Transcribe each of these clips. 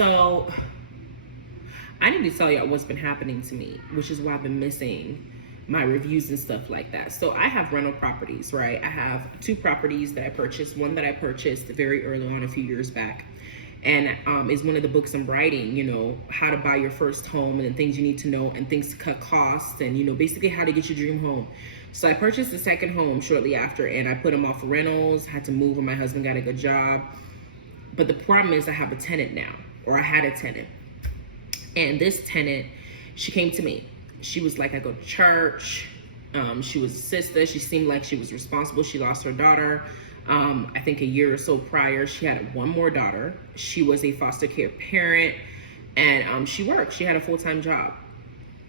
So I need to tell y'all what's been happening to me, which is why I've been missing my reviews and stuff like that. So I have rental properties, right? I have 2 properties that I purchased. One that I purchased very early on a few years back, and is one of the books I'm writing, you know, how to buy your first home and the things you need to know and things to cut costs and, you know, basically how to get your dream home. So I purchased the second home shortly after, and I put them off for rentals, had to move when my husband got a good job. But the problem is I have a tenant now, or I had a tenant. And this tenant, she came to me. She was like, I go to church. She was a sister. She seemed like she was responsible. She lost her daughter, I think a year or so prior. She had 1 more daughter. She was a foster care parent, and she worked. She had a full-time job.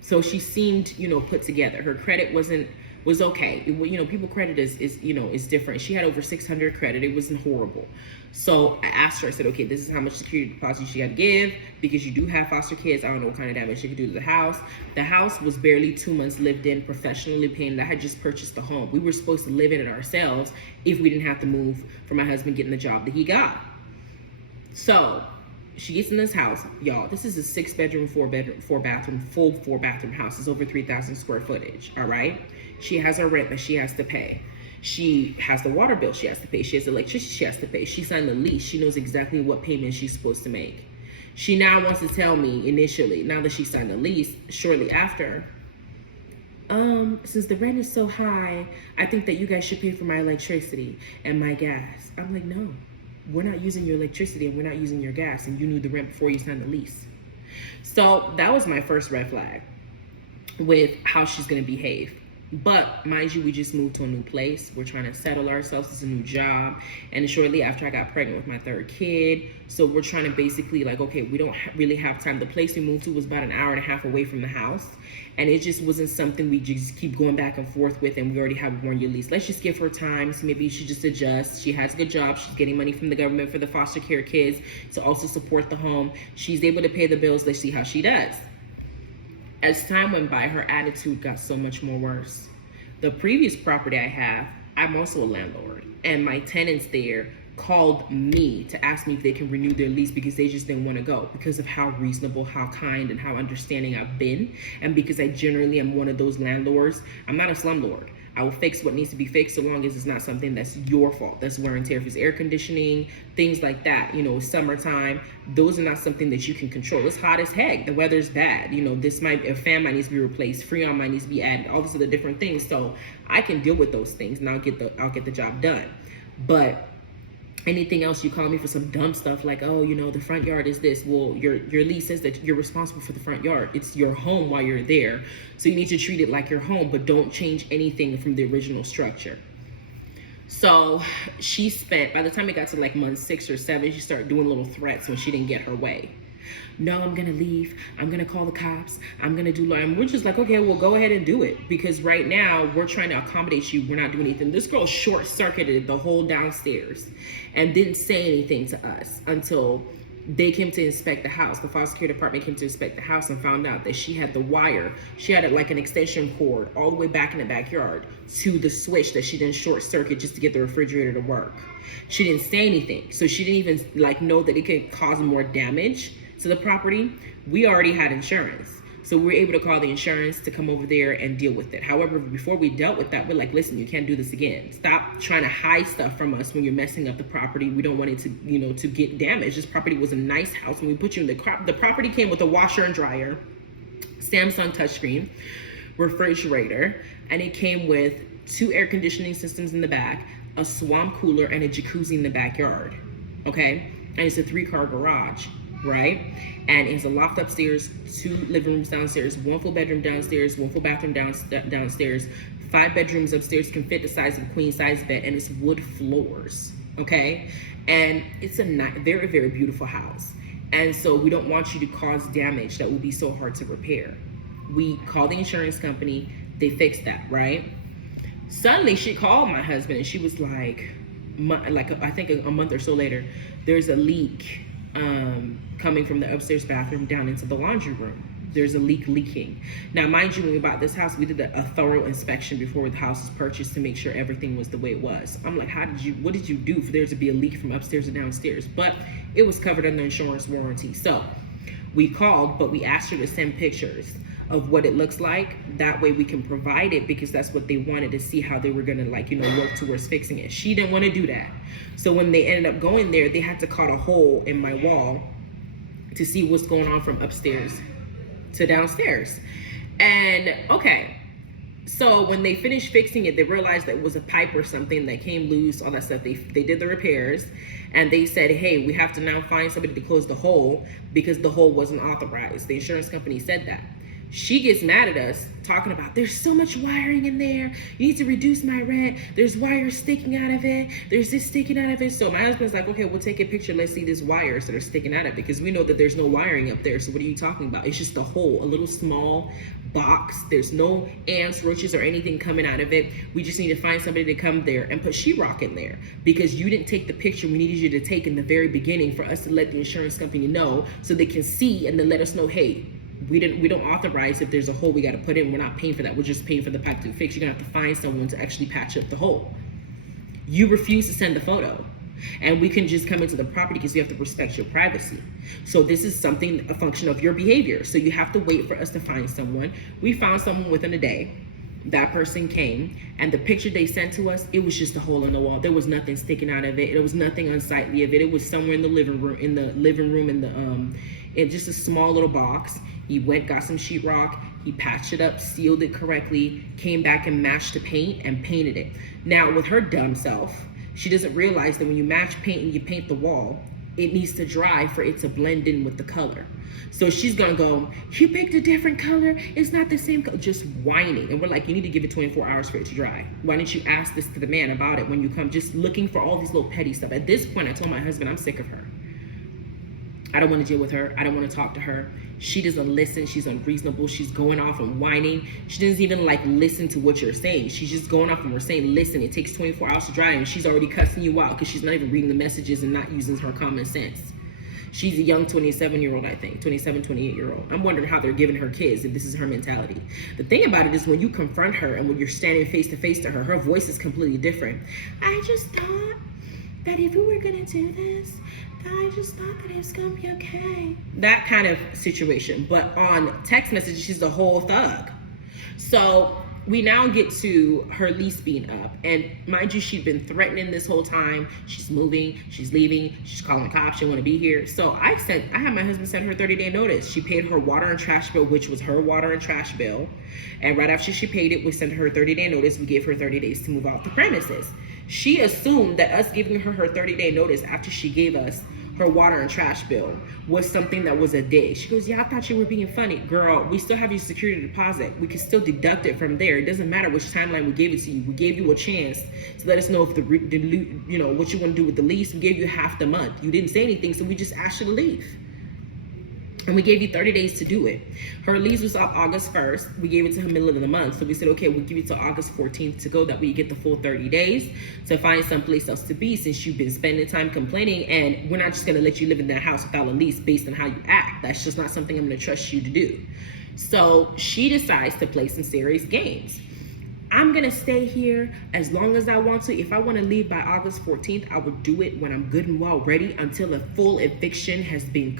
So she seemed, you know, put together. Her credit was okay. You know, people credit is different. She had over 600 credit. It wasn't horrible. So I asked her, I said, okay, this is how much security deposit she got to give, because you do have foster kids. I don't know what kind of damage she could do to the house. The house was barely 2 months lived in, professionally painted. I had just purchased the home. We were supposed to live in it ourselves if we didn't have to move for my husband getting the job that he got. So she gets in this house, y'all. This is a 6-bedroom, 4-bathroom, full 4-bathroom house. It's over 3,000 square footage. All right. She has her rent that she has to pay. She has the water bill she has to pay. She has electricity she has to pay. She signed the lease. She knows exactly what payments she's supposed to make. She now wants to tell me initially, now that she signed the lease, shortly after, since the rent is so high, I think that you guys should pay for my electricity and my gas. I'm like, no, we're not using your electricity and we're not using your gas, and you knew the rent before you signed the lease. So that was my first red flag with how she's gonna behave. But mind you, we just moved to a new place. We're trying to settle ourselves. It's a new job. And shortly after, I got pregnant with my 3rd kid. So we're trying to basically like, okay, we don't really have time. The place we moved to was about an hour and a half away from the house. And it just wasn't something we just keep going back and forth with. And we already have a 1-year lease. Let's just give her time. So maybe she just adjusts. She has a good job. She's getting money from the government for the foster care kids to also support the home. She's able to pay the bills. Let's see how she does. As time went by, her attitude got so much more worse. The previous property I have, I'm also a landlord, and my tenants there called me to ask me if they can renew their lease because they just didn't want to go because of how reasonable, how kind, and how understanding I've been. And because I generally am one of those landlords, I'm not a slumlord. I will fix what needs to be fixed so long as it's not something that's your fault. That's wear and tear. If it's air conditioning, things like that, you know, summertime, those are not something that you can control. It's hot as heck. The weather's bad. You know, a fan might need to be replaced. Freon might need to be added. All these other different things. So I can deal with those things and I'll get the job done. But anything else, you call me for some dumb stuff like, oh, you know, the front yard is this. Well, your lease says that you're responsible for the front yard. It's your home while you're there. So you need to treat it like your home, but don't change anything from the original structure. So she spent, by the time it got to like month 6 or 7, she started doing little threats when she didn't get her way. No, I'm gonna leave. I'm gonna call the cops. I'm gonna do, and we're just like, okay, well, go ahead and do it. Because right now we're trying to accommodate you. We're not doing anything. This girl short-circuited the whole downstairs and didn't say anything to us until they came to inspect the house. The foster care department came to inspect the house and found out that she had the wire. She had it like an extension cord all the way back in the backyard to the switch that she didn't short circuit just to get the refrigerator to work. She didn't say anything. So she didn't even like know that it could cause more damage to the property. We already had insurance. So we were able to call the insurance to come over there and deal with it. However, before we dealt with that, we're like, listen, you can't do this again. Stop trying to hide stuff from us when you're messing up the property. We don't want it to, you know, to get damaged. This property was a nice house. When we put you in the property came with a washer and dryer, Samsung touchscreen, refrigerator, and it came with 2 air conditioning systems in the back, a swamp cooler, and a jacuzzi in the backyard, okay? And it's a 3-car garage, right? And it's a loft upstairs, 2 living rooms downstairs, 1 full bedroom downstairs, 1 full bathroom downstairs, 5 bedrooms upstairs, can fit the size of a queen size bed, and it's wood floors, okay? And it's a very, very beautiful house. And so we don't want you to cause damage that will be so hard to repair. We called the insurance company, they fixed that, right? Suddenly she called my husband and she was like I think a month or so later, there's a leak coming from the upstairs bathroom down into the laundry room. there's a leaking. Now, mind you, when we bought this house, we did a thorough inspection before the house was purchased to make sure everything was the way it was. I'm like, what did you do for there to be a leak from upstairs to downstairs? But it was covered under insurance warranty. So we called, but we asked her to send pictures of what it looks like. That way we can provide it, because that's what they wanted to see how they were gonna work towards fixing it. She didn't want to do that. So when they ended up going there, they had to cut a hole in my wall to see what's going on from upstairs to downstairs. And okay, so when they finished fixing it, they realized that it was a pipe or something that came loose, all that stuff. They did the repairs, and they said, hey, we have to now find somebody to close the hole because the hole wasn't authorized. The insurance company said that. She gets mad at us, talking about, there's so much wiring in there. You need to reduce my rent. There's wires sticking out of it. There's this sticking out of it. So my husband's like, okay, we'll take a picture. Let's see these wires that are sticking out of it, because we know that there's no wiring up there. So what are you talking about? It's just a hole, a little small box. There's no ants, roaches, or anything coming out of it. We just need to find somebody to come there and put sheetrock in there, because you didn't take the picture we needed you to take in the very beginning for us to let the insurance company know, so they can see and then let us know, hey, we don't authorize if there's a hole we got to put in. We're not paying for that. We're just paying for the pipe to fix. You're gonna have to find someone to actually patch up the hole. You refuse to send the photo, and we can just come into the property because you have to respect your privacy. So this is something, a function of your behavior. So you have to wait for us to find someone. We found someone within a day. That person came, and the picture they sent to us, it was just a hole in the wall. There was nothing sticking out of it. There was nothing unsightly of it. It was somewhere in the living room, in just a small little box. He went, got some sheetrock, he patched it up, sealed it correctly, came back and matched the paint and painted it. Now, with her dumb self, she doesn't realize that when you match paint and you paint the wall, it needs to dry for it to blend in with the color. So she's gonna go, you picked a different color, it's not the same color, just whining. And we're like, you need to give it 24 hours for it to dry. Why didn't you ask this to the man about it when you come, just looking for all these little petty stuff? At this point, I told my husband, I'm sick of her. I don't want to deal with her. I don't want to talk to her. She doesn't listen. She's unreasonable. She's going off and whining. She doesn't even listen to what you're saying. She's just going off and we're saying, listen, it takes 24 hours to dry, and she's already cussing you out because she's not even reading the messages and not using her common sense. She's a young 27-year-old, I think, 27, 28-year-old. I'm wondering how they're giving her kids if this is her mentality. The thing about it is, when you confront her and when you're standing face to face to her, her voice is completely different. I just thought that if we were gonna do this, I just thought that it was gonna be okay. That kind of situation. But on text messages, she's a whole thug. So we now get to her lease being up. And mind you, she'd been threatening this whole time. She's moving, she's leaving, she's calling the cops, she don't wanna be here. So I had my husband send her 30-day notice. She paid her water and trash bill, which was her water and trash bill. And right after she paid it, we sent her a 30-day notice. We gave her 30 days to move off the premises. She assumed that us giving her 30-day notice after she gave us her water and trash bill was something that was a day. She goes, yeah, I thought you were being funny. Girl, we still have your security deposit. We can still deduct it from there. It doesn't matter which timeline we gave it to you. We gave you a chance to let us know if what you want to do with the lease. We gave you half the month. You didn't say anything, so we just asked you to leave. And we gave you 30 days to do it. Her lease was up August 1st. We gave it to her middle of the month. So we said, okay, we'll give you till August 14th to go. That way you get the full 30 days to find someplace else to be, since you've been spending time complaining. And we're not just gonna let you live in that house without a lease based on how you act. That's just not something I'm gonna trust you to do. So she decides to play some serious games. I'm gonna stay here as long as I want to. If I wanna leave by August 14th, I will do it when I'm good and well ready, until a full eviction has been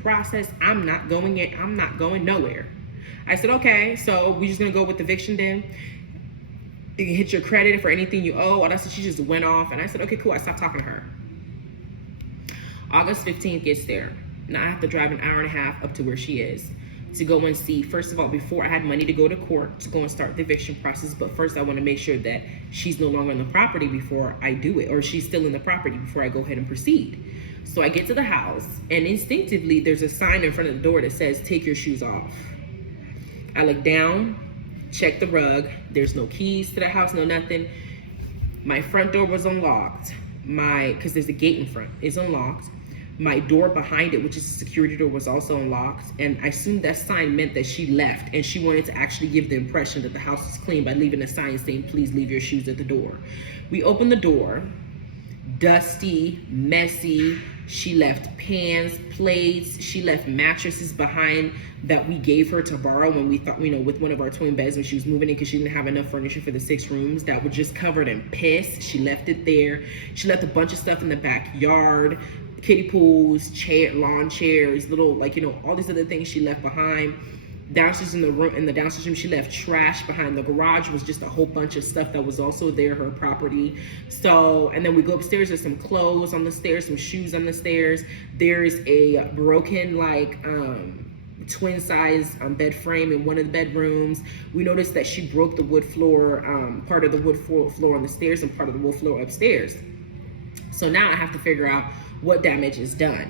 processed. I'm not going nowhere. I said, okay, so we're just gonna go with eviction then? You can hit your credit for anything you owe. All that stuff. She just went off, and I said, okay, cool. I stopped talking to her. August 15th gets there. Now I have to drive an hour and a half up to where she is to go and see. First of all, before I had money to go to court to go and start the eviction process, but first I want to make sure that she's no longer in the property before I do it, or she's still in the property before I go ahead and proceed. So I get to the house, and instinctively there's a sign in front of the door that says, take your shoes off. I look down, check the rug. There's no keys to the house, no nothing. My front door was unlocked. Because there's a gate in front, is unlocked. My door behind it, which is a security door, was also unlocked. And I assumed that sign meant that she left, and she wanted to actually give the impression that the house is clean by leaving a sign saying, please leave your shoes at the door. We open the door, dusty, messy, She left pans, plates. She left mattresses behind that we gave her to borrow when we thought, with one of our twin beds when she was moving in, because she didn't have enough furniture for the 6 rooms, that were just covered in piss. She left it there. She left a bunch of stuff in the backyard, kiddie pools, lawn chairs, little, all these other things she left behind. Downstairs in the downstairs room, she left trash behind. The garage was just a whole bunch of stuff that was also there, her property. So, and then we go upstairs, there's some clothes on the stairs, some shoes on the stairs. There's a broken twin size bed frame in one of the bedrooms. We noticed that she broke the wood floor, part of the wood floor on the stairs and part of the wood floor upstairs. So now I have to figure out what damage is done,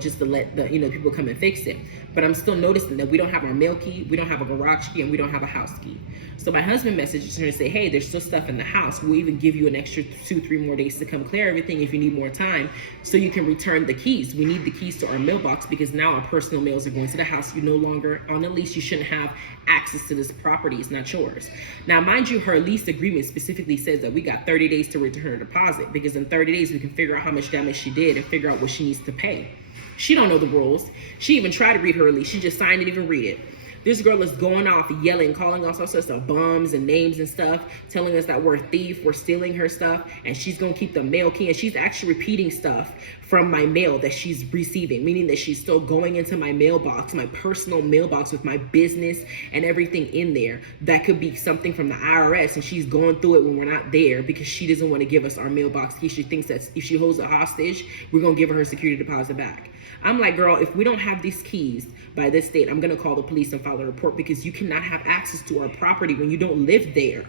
just to let the people come and fix it. But I'm still noticing that we don't have our mail key, we don't have a garage key, and we don't have a house key. So my husband messaged her and say, hey, there's still stuff in the house. We'll even give you an extra 2-3 more days to come clear everything if you need more time, so you can return the keys. We need the keys to our mailbox because now our personal mails are going to the house. You no longer, on the lease, you shouldn't have access to this property. It's not yours. Now, mind you, her lease agreement specifically says that we got 30 days to return her deposit, because in 30 days we can figure out how much damage she did and figure out what she needs to pay. She don't know the rules. She even tried to read her release. She just signed it, even read it. This girl is going off, yelling, calling us all sorts of bums and names and stuff, telling us that we're a thief, we're stealing her stuff, and she's gonna keep the mail key. And she's actually repeating stuff from my mail that she's receiving, meaning that she's still going into my mailbox, my personal mailbox with my business and everything in there. That could be something from the IRS, and she's going through it when we're not there because she doesn't want to give us our mailbox key. She thinks that if she holds it hostage, we're gonna give her security deposit back. I'm like, girl, if we don't have these keys by this date, I'm gonna call the police and file a report, because you cannot have access to our property when you don't live there.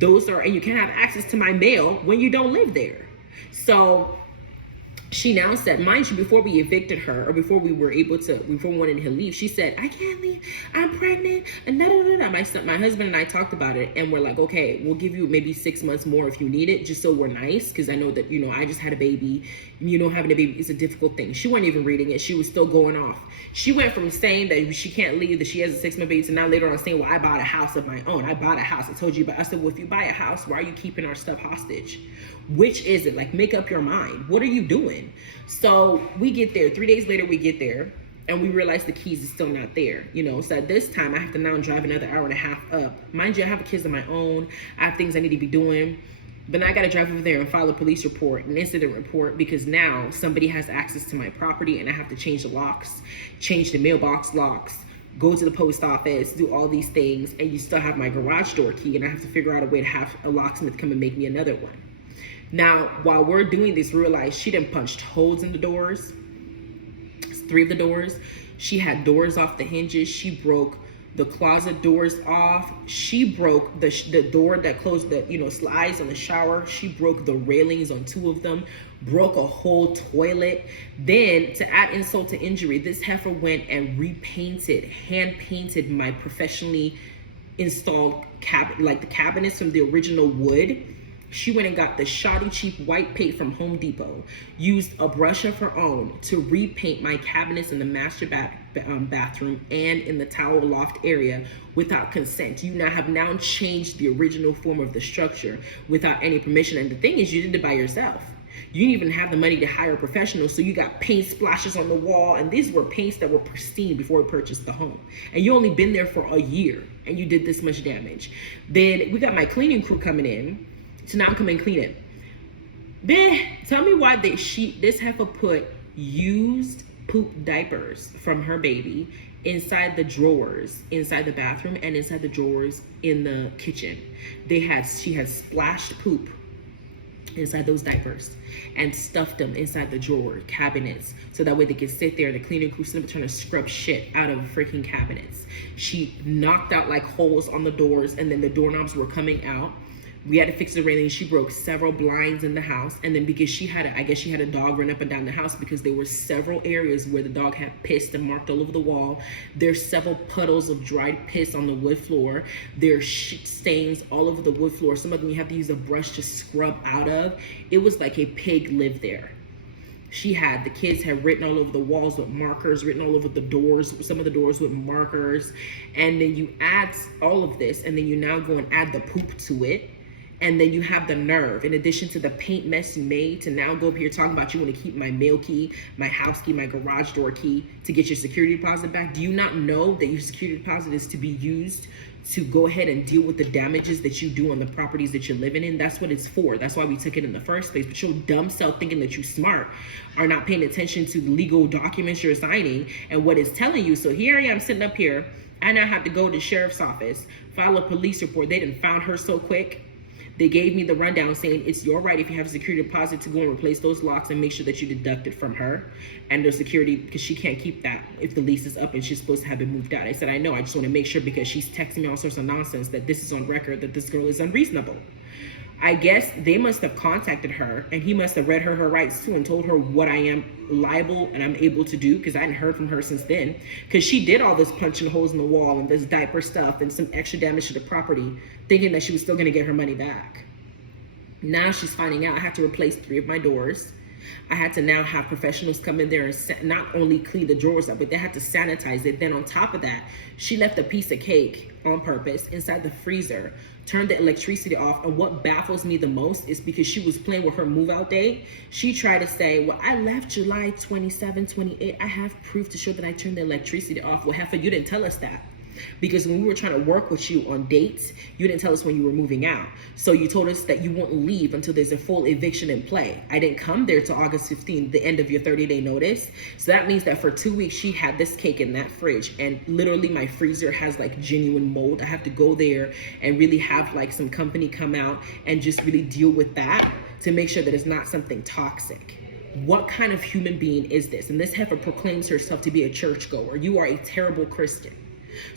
And you can't have access to my mail when you don't live there. So she now said, mind you, before we evicted her, or before we wanted her to leave, she said, I can't leave, I'm pregnant, and My husband and I talked about it, and we're like, okay, we'll give you maybe 6 months more if you need it, just so we're nice, because I know that, I just had a baby. Having a baby is a difficult thing. She wasn't even reading it. She was still going off. She went from saying that she can't leave, that she has a 6-month baby, to now later on saying, well, I bought a house of my own. I bought a house. I told you about. I said, well, if you buy a house, why are you keeping our stuff hostage? Which is it? Like, make up your mind. What are you doing? So we get there. 3 days later, we get there, and we realize the keys is still not there. So at this time, I have to now drive another hour and a half up. Mind you, I have kids of my own. I have things I need to be doing. But now I got to drive over there and file a police report, an incident report, because now somebody has access to my property, and I have to change the locks, change the mailbox locks, go to the post office, do all these things, and you still have my garage door key, and I have to figure out a way to have a locksmith come and make me another one. Now, while we're doing this, realize she done punched holes in the doors, 3 of the doors. She had doors off the hinges. She broke the closet doors off. She broke the door that closed the, slides on the shower. She broke the railings on 2 of them, broke a whole toilet. Then, to add insult to injury, this heifer went and hand painted my professionally installed the cabinets from the original wood. She went and got the shoddy cheap white paint from Home Depot, used a brush of her own to repaint my cabinets in the master bathroom and in the towel loft area without consent. You have now changed the original form of the structure without any permission. And the thing is, you did it by yourself. You didn't even have the money to hire a professional, so you got paint splashes on the wall, and these were paints that were pristine before we purchased the home. And you only been there for a year, and you did this much damage. Then we got my cleaning crew coming in to now come and clean it. Then tell me why this heifer put used poop diapers from her baby inside the drawers, inside the bathroom, and inside the drawers in the kitchen. She had splashed poop inside those diapers and stuffed them inside the drawer cabinets, so that way they could sit there and the cleaning crew was trying to scrub shit out of freaking cabinets. She knocked out like holes on the doors, and then the doorknobs were coming out. We had to fix the railing. She broke several blinds in the house. And then because she had a dog run up and down the house, because there were several areas where the dog had pissed and marked all over the wall. There's several puddles of dried piss on the wood floor. There's shit stains all over the wood floor. Some of them you have to use a brush to scrub out of. It was like a pig lived there. The kids had written all over the walls with markers, written all over the doors, some of the doors with markers. And then you add all of this, and then you now go and add the poop to it. And then you have the nerve, in addition to the paint mess you made, to now go up here talking about you want to keep my mail key, my house key, my garage door key to get your security deposit back. Do you not know that your security deposit is to be used to go ahead and deal with the damages that you do on the properties that you're living in? That's what it's for. That's why we took it in the first place. But your dumb self, thinking that you're smart, are not paying attention to the legal documents you're signing and what it's telling you. So here I am sitting up here. I now have to go to the sheriff's office, file a police report. They didn't found her so quick. They gave me the rundown saying it's your right, if you have a security deposit, to go and replace those locks and make sure that you deduct it from her and the security, because she can't keep that if the lease is up and she's supposed to have it moved out. I said, I know, I just want to make sure, because she's texting me all sorts of nonsense, that this is on record, that this girl is unreasonable. I guess they must have contacted her, and he must have read her rights too and told her what I am liable and I'm able to do, because I hadn't heard from her since then, because she did all this punching holes in the wall and this diaper stuff and some extra damage to the property, thinking that she was still going to get her money back. Now she's finding out I have to replace 3 of my doors. I had to now have professionals come in there and not only clean the drawers up, but they had to sanitize it. Then on top of that, she left a piece of cake on purpose inside the freezer, turned the electricity off. And what baffles me the most is, because she was playing with her move out date, she tried to say, well, I left July 27, 28. I have proof to show that I turned the electricity off. Well, Heifer, you didn't tell us that. Because when we were trying to work with you on dates, you didn't tell us when you were moving out. So you told us that you won't leave until there's a full eviction in play. I didn't come there till August 15th, the end of your 30-day notice. So that means that for 2 weeks, she had this cake in that fridge. And literally my freezer has like genuine mold. I have to go there and really have like some company come out and just really deal with that to make sure that it's not something toxic. What kind of human being is this? And this heifer proclaims herself to be a churchgoer. You are a terrible Christian.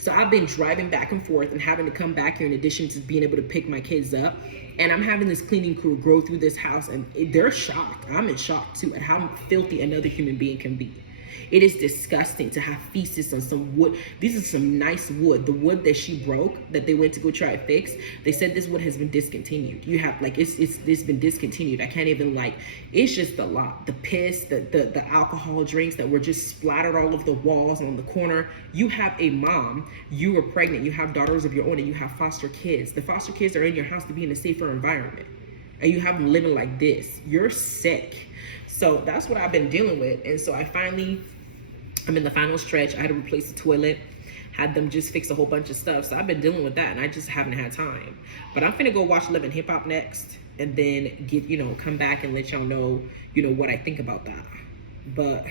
So I've been driving back and forth and having to come back here, in addition to being able to pick my kids up. And I'm having this cleaning crew go through this house, and they're shocked. I'm in shock too at how filthy another human being can be. It is disgusting to have feces on some wood. These are some nice wood. The wood that she broke, that they went to go try to fix, they said this wood has been discontinued. You have like, it's been discontinued. I can't even like, it's just a lot. The piss, the alcohol drinks that were just splattered all over the walls on the corner. You have a mom, you were pregnant, you have daughters of your own, and you have foster kids. The foster kids are in your house to be in a safer environment, and you have them living like this. You're sick. So that's what I've been dealing with. And so I'm in the final stretch. I had to replace the toilet, had them just fix a whole bunch of stuff. So I've been dealing with that, and I just haven't had time. But I'm finna go watch Love and Hip Hop next, and then come back and let y'all know, what I think about that. But